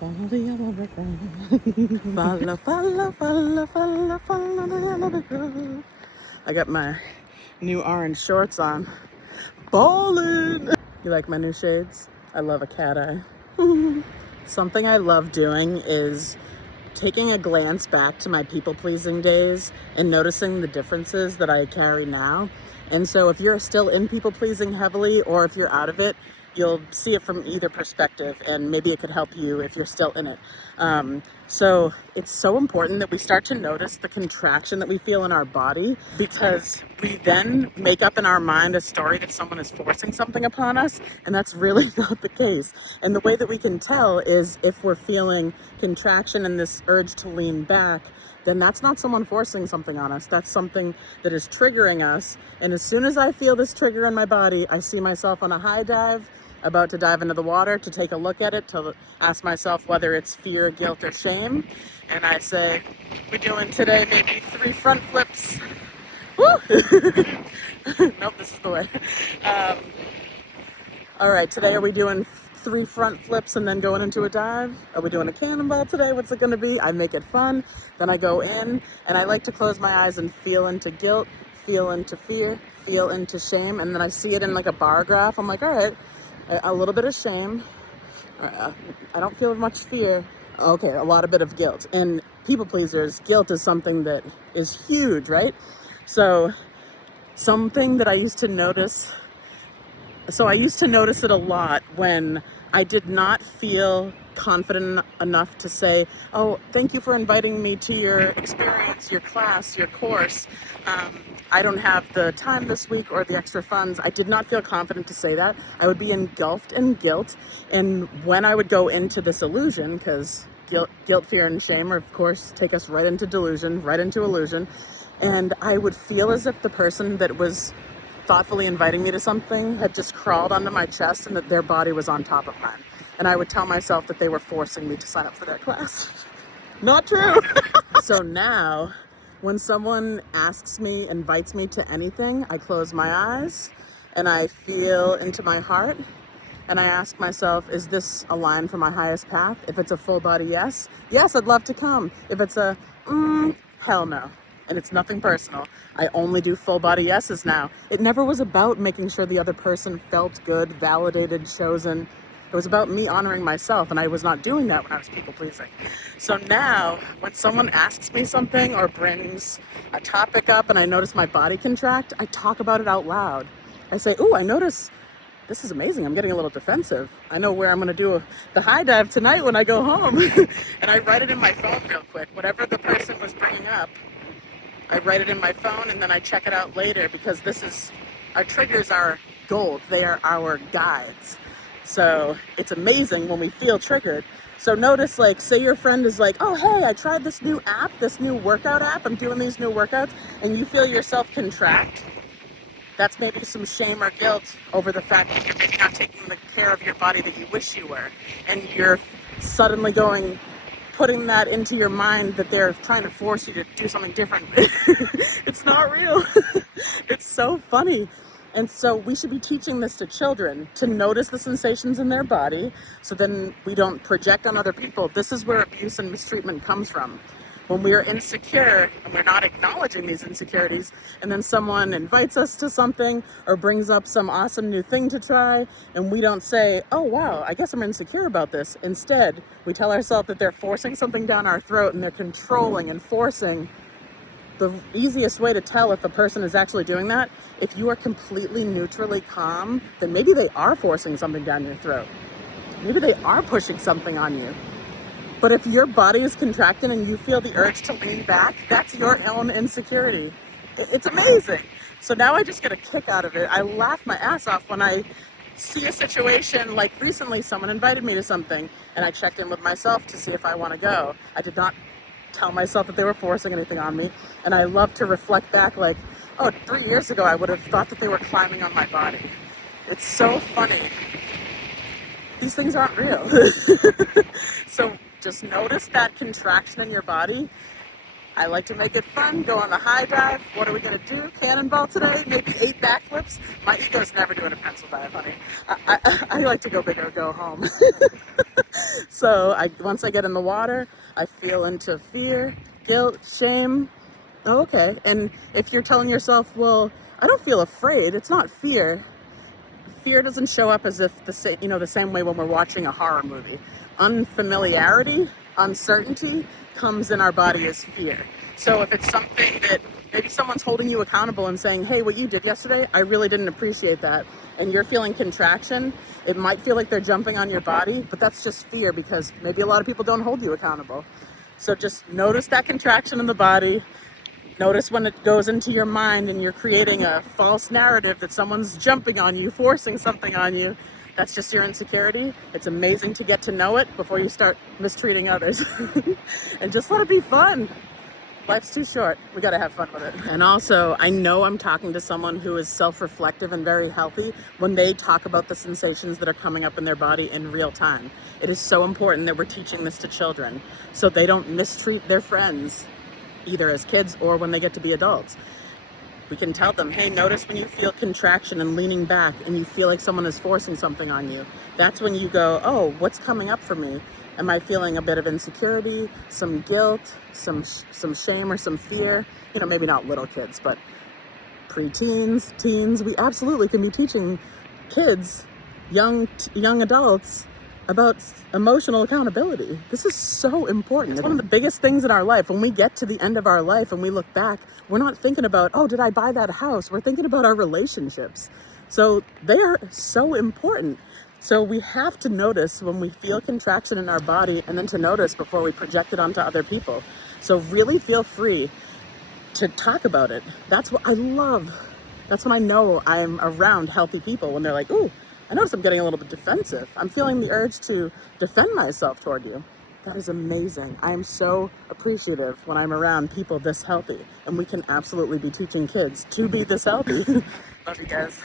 Follow the yellow brick road. Follow, follow, follow, follow, follow the yellow brick road. I got my new orange shorts on. Ballin'! You like my new shades? I love a cat eye. Something I love doing is taking a glance back to my people-pleasing days and noticing the differences that I carry now. And so if you're still in people-pleasing heavily, or if you're out of it, you'll see it from either perspective, and maybe it could help you if you're still in it. So it's so important that we start to notice the contraction that we feel in our body, because we then make up in our mind a story that someone is forcing something upon us, and that's really not the case. And the way that we can tell is if we're feeling contraction and this urge to lean back, then that's not someone forcing something on us. That's something that is triggering us. And as soon as I feel this trigger in my body, I see myself on a high dive, about to dive into the water, to take a look at it, to ask myself whether it's fear, guilt, or shame. And I say, we're doing today maybe 3 front flips. Woo! Nope, this is the way. All right, today are we doing 3 front flips and then going into a dive? Are we doing a cannonball today? What's it gonna be? I make it fun, then I go in, and I like to close my eyes and feel into guilt, feel into fear, feel into shame, and then I see it in like a bar graph. I'm like, all right, a little bit of shame. I don't feel much fear. Okay, a bit of guilt. And people pleasers, guilt is something that is huge, right? So something that I used to notice it a lot when I did not feel confident enough to say, oh, thank you for inviting me to your experience, your class, your course. I don't have the time this week or the extra funds. I did not feel confident to say that. I would be engulfed in guilt. And when I would go into this illusion, because guilt, fear, and shame, of course, take us right into delusion, right into illusion. And I would feel as if the person that was thoughtfully inviting me to something had just crawled onto my chest and that their body was on top of mine. And I would tell myself that they were forcing me to sign up for their class. Not true. So now, when someone asks me, invites me to anything, I close my eyes and I feel into my heart and I ask myself, is this aligned for my highest path? If it's a full body yes, I'd love to come. If it's a hell no. And it's nothing personal. I only do full body yeses now. It never was about making sure the other person felt good, validated, chosen. It was about me honoring myself, and I was not doing that when I was people pleasing. So now, when someone asks me something or brings a topic up and I notice my body contract, I talk about it out loud. I say, ooh, I notice this is amazing. I'm getting a little defensive. I know where I'm going to do the high dive tonight when I go home. And I write it in my phone real quick. Whatever the person was bringing up, I write it in my phone and then I check it out later, because our triggers are gold. They are our guides. So it's amazing when we feel triggered. So notice, like, say your friend is like, oh, hey, I tried this new app, this new workout app. I'm doing these new workouts, and you feel yourself contract. That's maybe some shame or guilt over the fact that you're maybe not taking the care of your body that you wish you were. And you're suddenly putting that into your mind that they're trying to force you to do something different. It's not real. It's so funny. And so we should be teaching this to children, to notice the sensations in their body, so then we don't project on other people. This is where abuse and mistreatment comes from. When we are insecure and we're not acknowledging these insecurities, and then someone invites us to something or brings up some awesome new thing to try, and we don't say, oh wow, I guess I'm insecure about this. Instead, we tell ourselves that they're forcing something down our throat and they're controlling and forcing. The easiest way to tell if a person is actually doing that, if you are completely neutrally calm, then maybe they are forcing something down your throat. Maybe they are pushing something on you. But if your body is contracting and you feel the urge to lean back, that's your own insecurity. It's amazing. So now I just get a kick out of it. I laugh my ass off when I see a situation, like recently someone invited me to something and I checked in with myself to see if I want to go. I did not tell myself that they were forcing anything on me. And I love to reflect back like, oh, 3 years ago I would have thought that they were climbing on my body. It's so funny. These things aren't real. So just notice that contraction in your body. I like to make it fun, go on a high dive. What are we going to do? Cannonball today? Maybe 8 backflips? My ego's never doing a pencil dive, honey. I like to go big or go home. So once I get in the water, I feel into fear, guilt, shame. Oh, okay. And if you're telling yourself, well, I don't feel afraid, it's not fear. Fear doesn't show up as if the same way when we're watching a horror movie. Unfamiliarity, uncertainty comes in our body as fear. So if it's something that maybe someone's holding you accountable and saying, hey, what you did yesterday, I really didn't appreciate that, and you're feeling contraction, it might feel like they're jumping on your body, but that's just fear because maybe a lot of people don't hold you accountable. So just notice that contraction in the body. Notice when it goes into your mind and you're creating a false narrative that someone's jumping on you, forcing something on you. That's just your insecurity. It's amazing to get to know it before you start mistreating others. And just let it be fun. Life's too short. We got to have fun with it. And also, I know I'm talking to someone who is self-reflective and very healthy when they talk about the sensations that are coming up in their body in real time. It is so important that we're teaching this to children so they don't mistreat their friends, either as kids or when they get to be adults. We can tell them, hey, notice when you feel contraction and leaning back and you feel like someone is forcing something on you. That's when you go, oh, what's coming up for me? Am I feeling a bit of insecurity, some guilt, some shame or some fear? Maybe not little kids, but preteens, teens. We absolutely can be teaching kids, young adults, about emotional accountability. This is so important. It's one of the biggest things in our life. When we get to the end of our life and we look back, we're not thinking about, oh, did I buy that house? We're thinking about our relationships. So they are so important. So we have to notice when we feel contraction in our body and then to notice before we project it onto other people. So really feel free to talk about it. That's what I love. That's when I know I'm around healthy people, when they're like, ooh, I notice I'm getting a little bit defensive. I'm feeling the urge to defend myself toward you. That is amazing. I am so appreciative when I'm around people this healthy. And we can absolutely be teaching kids to be this healthy. Love you guys.